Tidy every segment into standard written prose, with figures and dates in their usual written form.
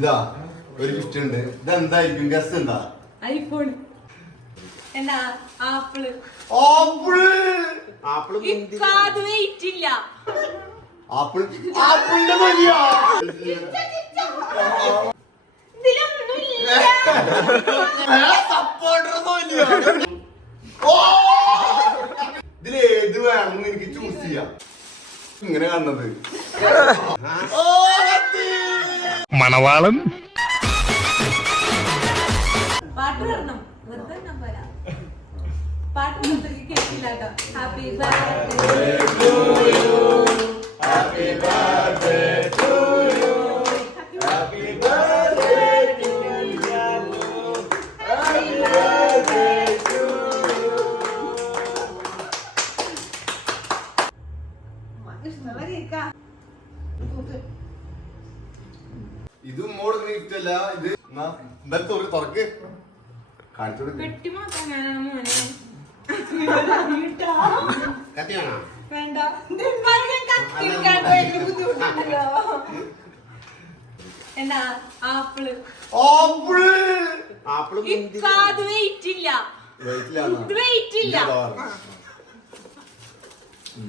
ഇതാ ഒരു ഗിഫ്റ്റ് ഉണ്ട്. ഇതെന്തായിരിക്കും? ഗസ് എന്താ? ഐഫോൺ. എന്താ? ആപ്പിള്. ആപ്പിൾ. ആപ്പിൾ അത് വെയിറ്റ് ഇല്ല. ആപ്പിൾ. ആപ്പിളിന്റെ വലിയ ഇതിലേത് വേണമെന്ന് എനിക്ക് ചൂസ് ചെയ്യാം. ഇങ്ങനെ കാണുന്നത് മണവാളൻ. പാട്ട് വരണം. വെറുതെ പോരാ. പാട്ട് കേട്ടില്ല കേട്ടോ. Happy birthday to you. Happy birthday to you. Happy birthday to you. Happy birthday to you. ഇത് മോഡ് ഗിഫ്റ്റ് അല്ല. ഇത് എന്താ തുറക്ക് കാണിച്ചു കൊടുക്ക്. പെട്ടി മാത്രം വേണം മോനെ. കത്തി വേണോ? വേണ്ട. ബുദ്ധിമുട്ടുണ്ടല്ലോ. എന്താ? ആപ്പിള്. ആപ്പിൾ. ആപ്പിൾ അത് വെയിറ്റ് ഇല്ല. ഇത് വെയിറ്റ് ഇല്ല.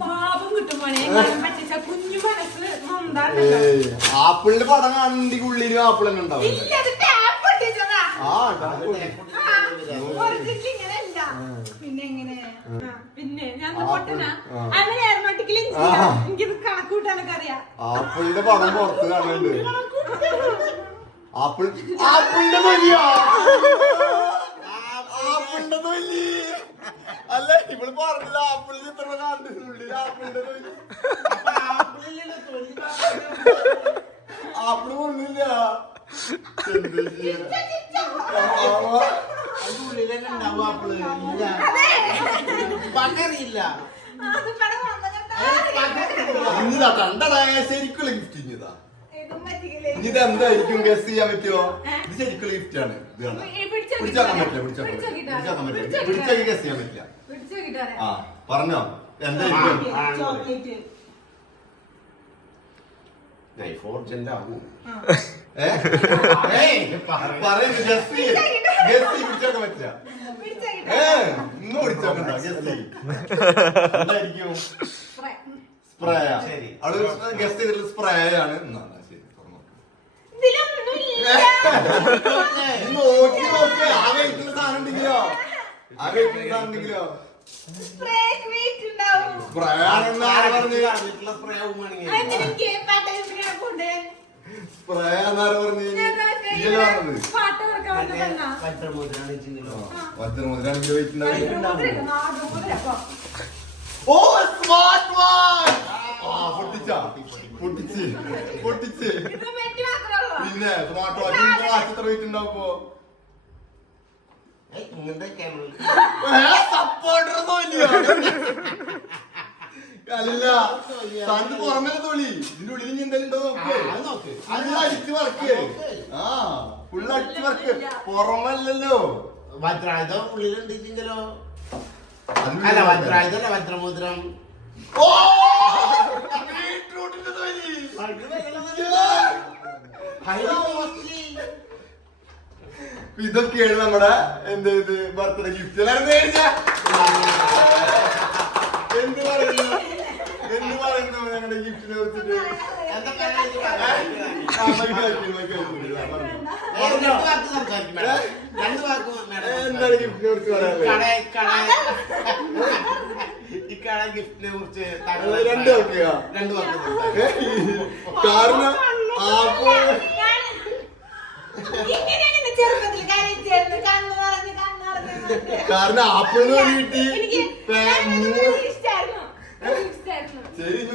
പാപം കിട്ടും മോനെ. പറ്റിച്ച കുഞ്ഞു മനസ്സ് നൊന്താണ്ടല്ലോ. ആപ്പിളിന്റെ പടം കാണുന്നെങ്കിൽ ഉള്ളിലും ആപ്പിൾ തന്നെ ഉണ്ടാവും. ഇല്ല, അത് ടാപ്പ് ഒട്ടിച്ചതാ. ആ പിന്നെ എങ്ങനെ? പിന്നെ ഞാൻ പൊട്ടനാ. അങ്ങനെ എയർമാറ്റിക്കൽ എനിക്കിത് കണക്കൂട്ടാനൊക്കെ അറിയാം. ആപ്പിളിന്റെ പടം പുറത്ത് കാണുന്നുണ്ട്. ആപ്പിൾ. ആപ്പിളിന്റെ വലിയ ആപ്പിളിന്റെ തൊലി അല്ല. ഇവള് പറഞ്ഞില്ല ആപ്പിളിന് ഇത്ര കണ്ടിട്ടുള്ളിൽ ആപ്പിളിന്റെ തൊലി. ആപ്പിള് കൊണ്ടില്ല. ഉള്ളിലെന്നെ ഉണ്ടാവും ആപ്പിള്. പകറിയില്ല. ഇനിതാ കണ്ടടാ ശരിക്കുള്ള ഗിഫ്റ്റ്. ഇനിതാ ഇതെന്തായിരിക്കും? ഗസ് ചെയ്യാൻ പറ്റുമോ? ഇത് ശരിക്കുള്ള ഗിഫ്റ്റ് ആണ്. ഇത് കണ്ട പിടിച്ചാക്കാൻ പറ്റില്ല. പിടിച്ചാക്കാൻ പറ്റില്ല. പിടിച്ചാക്കി ഗസ് ചെയ്യാൻ പറ്റില്ല. ആ പറഞ്ഞോ എന്തായിരിക്കും? പറയുന്നു ഗസ് ചെയ്യും. പിടിച്ചാക്കാൻ പറ്റില്ല. ഇന്ന് പിടിച്ചാക്കണ്ട. ഗസ് ചെയ്യും. എന്തായിരിക്കും? സ്പ്രേയാ. അവള് ഗസ് ചെയ്തിട്ടുള്ള സ്പ്രേ ആണ്. നോക്കി നോക്കി ആകെ ഇട്ടുള്ള സാധനം ഉണ്ടെങ്കിലോ സ്പ്രേ ആണെന്ന് ആരാ പറഞ്ഞു? സ്പ്രേ ആന്നാരാ പറഞ്ഞു? ഇല്ല പറഞ്ഞത് വജ്രമുദ്രാണെങ്കിലോ വെച്ചിട്ടുണ്ടാവും. ഓ സ്മാർട്ട് വാച്ച്. പൊട്ടിച്ച് പിന്നെ സ്മാർട്ട് വാച്ച്. വാച്ച് എത്ര വെയിറ്റ് ഉണ്ടാവുമ്പോ? അല്ല തന്റെ പുറമേ തൊലി. ഇതിന്റെ ഉള്ളിൽ ഇനി എന്തെങ്കിലും ഉണ്ടോ നോക്ക്. അത് അടിച്ച് വർക്ക്. ആ ഫുള്ള് അടിച്ച് വർക്ക്. പുറമല്ലല്ലോ വജ്രായുധം ഉള്ളിലുണ്ടെങ്കിലോ? അല്ല വജ്രായുധല്ല വജ്രമുദ്രം. ഓ ഇതൊക്കെയാണ് നമ്മുടെ എന്ത് ബർത്ത്ഡേ ഗിഫ്റ്റ്. എല്ലാരും മേടിച്ച എന്ത് പറയുന്നു ഞങ്ങളുടെ ഗിഫ്റ്റിനെ കുറിച്ചിട്ട്? എന്താണ് ഗിഫ്റ്റിനെ കുറിച്ച് പറയാനുള്ളത്? ഗിഫ്റ്റിനെ കുറിച്ച് രണ്ട് വാക്കുക. കാരണം കാരണം ആപ്പിളിന് വേണ്ടിട്ട്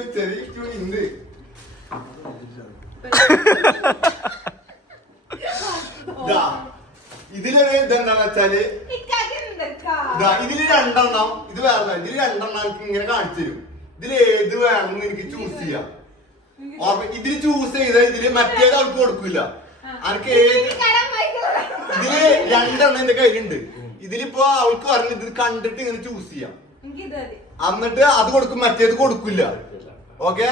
ചെറിയ ഉണ്ട്. ഇതിലൊരു ഇതെന്താന്ന് വെച്ചാല് ഇതില് രണ്ടെണ്ണം. ഇത് വേറെ. ഇതില് രണ്ടെണ്ണം എനിക്ക് ഇങ്ങനെ കാണിച്ചു തരും. ഇതില് ഏത് വേണമെന്ന് എനിക്ക് ചൂസ് ചെയ്യാം. ഇതില് ചൂസ് ചെയ്ത ഇതില് മറ്റേത് അവൾക്ക് കൊടുക്കില്ല. എനിക്ക് ഏത് ഇതില് രണ്ടെണ്ണം എന്റെ കയ്യിലുണ്ട്. ഇതിലിപ്പോ അവൾക്ക് പറഞ്ഞു ഇത് കണ്ടിട്ട് ഇങ്ങനെ ചൂസ് ചെയ്യാം. എന്നിട്ട് അത് കൊടുക്കും, മറ്റേത് കൊടുക്കില്ല. ഓക്കെ,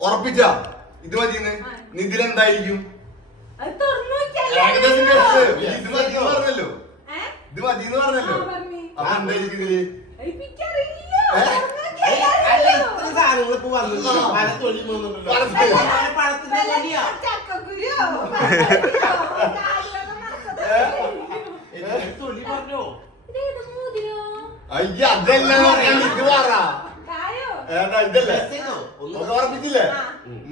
ഉറപ്പിച്ച ഇത് മതിന്ന്. ഇതിലെന്തായിരിക്കും? അത് തുറന്നു നോക്കിയാലേ ഏകദേശം അറിയൂ. guess. ഇത് മതിയെന്ന് പറഞ്ഞല്ലോ. ഏ? ഇത് മതിയെന്ന് പറഞ്ഞല്ലോ. ആ, പറഞ്ഞു. അപ്പൊ എന്തായിരിക്കും ഇതില്? എനിക്കറിയില്ല. ഏ? തുറന്നു നോക്കിയാലേ അല്ല അറിയൂ. ഇത്ര സാധനങ്ങൾ ഇപ്പൊ വന്നിട്ടുണ്ടല്ലോ പല തൊലി വന്നിട്ടുണ്ടല്ലോ പല പല പഴത്തിന്റെ തൊലിയാ ചക്കക്കുരു, പഴക്കുരു, കായൊക്കെ മറക്കത്തില്ലേ? എനിക്ക് തൊലി പറഞ്ഞോ ഇതേത് മോതിരോ? അയ്യ അതല്ല പറഞ്ഞാൽ ഇത് പറ. കായോ? ഏതാ ഇതല്ലേ? Guess ചെയ്തോ? ഒന്ന് ഒക്കെ ഉറപ്പിച്ചില്ലേ? ആ.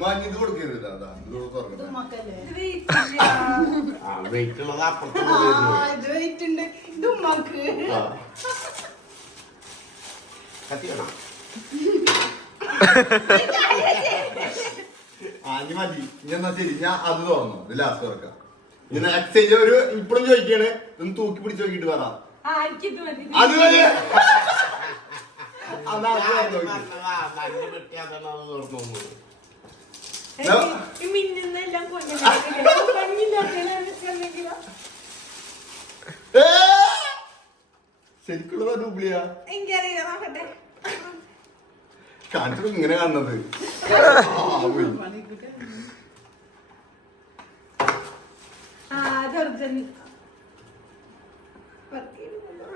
മഞ്ഞ ഇത് കൊടുക്കരുത്. അതാ ഇത് തുറക്കട്ടെ. ഇത് വെയിറ്റില്ല. ആ വെയിറ്റ് ഉള്ളത് അപ്പുറത്ത് ആ, ഇത് വെയിറ്റ് ഉണ്ട്. ഇത് ഉമ്മാക്ക്. ആ. കത്തിക്കണോ ആ, ഇനി മതി. ഇനി എന്നാ ശരി, ഞാൻ അത് തുറന്നു. ഇത് ലാസ്റ്റ് തുറക്കാം. ഇനി എക്സ്ചേഞ്ച് ഒരു ഇപ്പഴും ചോദിക്കാണ്. ഒന്ന് തൂക്കി പിടിച്ച് നോക്കിട്ട് പറ. ആ, എനിക്കിത് മതി. അത് മതി. അന്നാ അത് തുറന്ന് നോക്ക്. നല്ല വെട്ടിയാതാണ് അത് തുറന്നു ഈ മിന്നുന്നെല്ലാം കൊണ്ടുവന്നിട്ടില്ലേ? ഭംഗിയില്ലാത്തതിനെന്തെങ്കിലോ? ഏ! ശരിക്കുള്ളതാ ഡൂപ്ലിയാ എനിക്കറിയില്ല, നോക്കട്ടെ. കാണിച്ചത് ഇങ്ങനെ കാണുന്നത്. ആ, പോയി. ആ, അത് ഒറിജിനൽ. വർക്ക് ചെയ്യുന്നുണ്ടോ?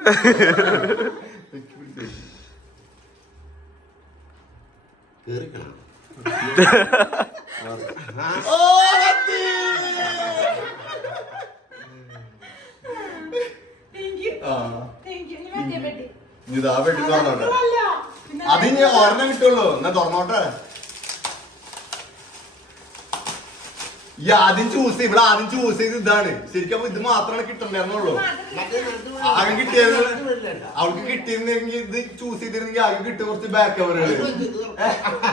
തൂക്കി പിടിച്ച് നോക്ക്. കേറിക്കണം ഓ, കത്തി! Thank you. ആ, Thank you. ഇനി മറ്റേ പെട്ടി. ഇതാ വെട്ടി തുറന്നോട്ടെ. അതല്ല. പിന്നെ അത് ഇനി ഒരെണ്ണം കിട്ടുള്ളൂ. എന്നാ തുറന്നോട്ടെ. ഈ ആദ്യം ചൂസ് ഇവിടെ ആദ്യം ചൂസ് ചെയ്ത് ഇതാണ് ശരിക്കും. അപ്പൊ ഇത് മാത്രമാണ് കിട്ടണ്ടെന്നുള്ളൂ. ആകെ കിട്ടിയത് അവൾക്ക് കിട്ടിയിരുന്നെങ്കിൽ ഇത് ചൂസ് ചെയ്തിരുന്നെങ്കിൽ ആകെ കിട്ടിയ കുറച്ച് ബാക്ക് കവറുകള്.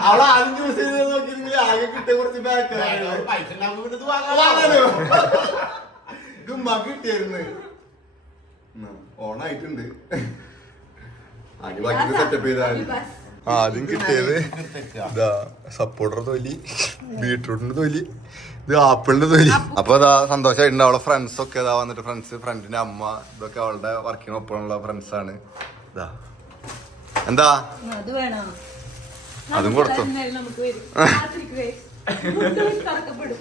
അവൾ ആദ്യം ചൂസ് ചെയ്ത് നോക്കിയിരുന്നെങ്കിൽ ആകെ കിട്ടിയ കുറച്ച് ബാക്ക് കവറുകള് പൈസ ഉണ്ടാകുമ്പോ പിന്നെ ഇത് വാങ്ങാലോ. വാങ്ങാലോ ഇത് ഉമ്മാക്ക് കിട്ടിയായിരുന്നു. ഓണായിട്ടുണ്ട്. അടി ബാക്കി സെറ്റപ്പ് ചെയ്താണ്. ആദ്യം കിട്ടിയത് ഇതാ സപ്പോർട്ടർ തൊലി, ബീട്രൂട്ടിന്റെ തൊലി, ഇത് ആപ്പിളിന്റെ തൊലി. അപ്പൊ ഇതാ സന്തോഷമായിട്ടുണ്ട്. അവളെ ഫ്രണ്ട്സ് ഒക്കെ ഇതാ വന്നിട്ട് ഫ്രണ്ടിന്റെ അമ്മ ഇതൊക്കെ അവളുടെ വർക്കിന് ഒപ്പമുള്ള ഫ്രണ്ട്സ് ആണ്. ഇതാ എന്താ അത് വേണോ? അതും കൊടുത്തു. നമുക്ക് വരും. കാത്തിരിക്കുവേ. മുട്ട വെച്ച് തറക്കപ്പെടും.